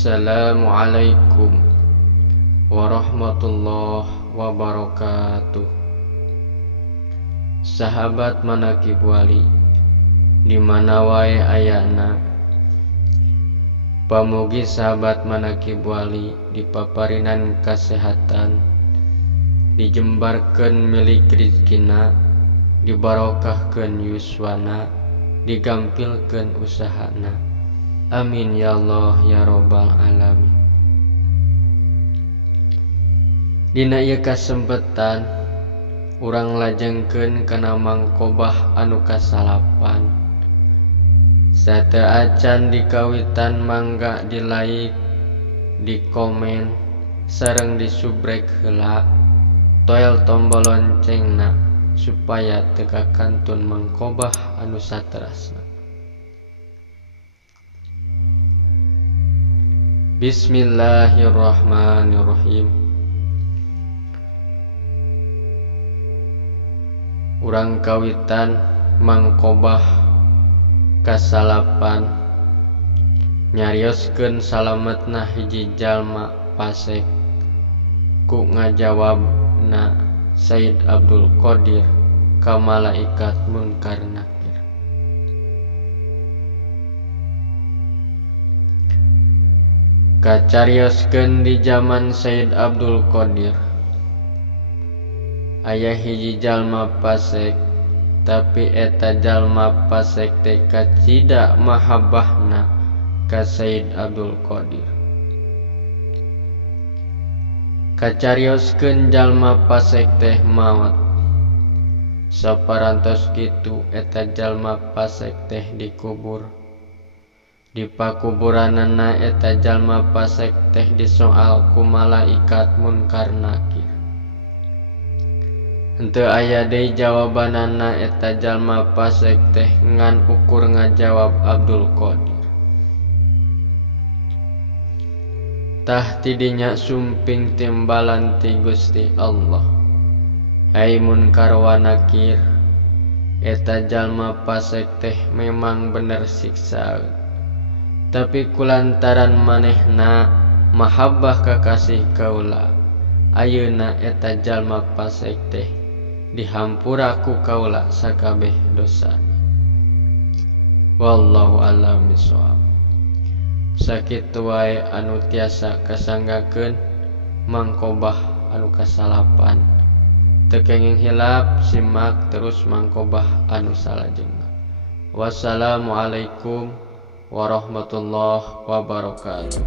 Assalamualaikum warahmatullahi wabarakatuh. Sahabat manakib wali dimana wae ayana, pamugi sahabat manakib wali dipaparinan kesehatan, dijembarkeun milik rizkina, dibarokahkeun yuswana, digampilkeun usahana. Amin ya Allah ya Rabbal alamin. Dina ieu kasempetan urang lajengkeun kana mangkobah anu kasalapan. Sateu acan dikawitan mangga di like, di komen, sareng disubrek heula toel tombol loncengna supaya teu kakantun mangkobah anu saterasna. Bismillahirrahmanirrahim. Urang kawitan mangkobah kasalapan nyarioskeun salametna hiji jalma pasek ku ngajawabna Sayyid Abdul Qadir ka malaikat Munkar Nakir. Kacarioskeun di zaman Sayyid Abdul Qadir aya hiji jalma pasek, tapi eta jalma pasek teh kacida mahabbahna ka Sayyid Abdul Qadir. Kacarioskeun jalma pasek teh maot. Saparantos kitu eta jalma pasek teh dikubur. Di pakuburanana eta jalma pasek teh disoal ku malaikat Munkar Nakir. Henteu aya deui jawabanana eta jalma pasek teh ngan ukur ngajawab Abdul Qadir. Tah tidinya sumping timbalan ti Gusti Allah. Hai Munkar wa Nakir, eta jalma pasek teh memang bener siksaeun. Tapi kulantaran manehna mahabbah kakasih kaula, ayeuna eta jalma pasek teh dihampura ku kaula sakabeh dosana. Wallahu a'lam bishawab. Sakitu wae anu tiasa kasanggakeun mangkobah anu kasalapan. Teu kenging hilap simak terus mangkobah anu salajengna. Wassalamualaikum warahmatullahi wabarakatuh.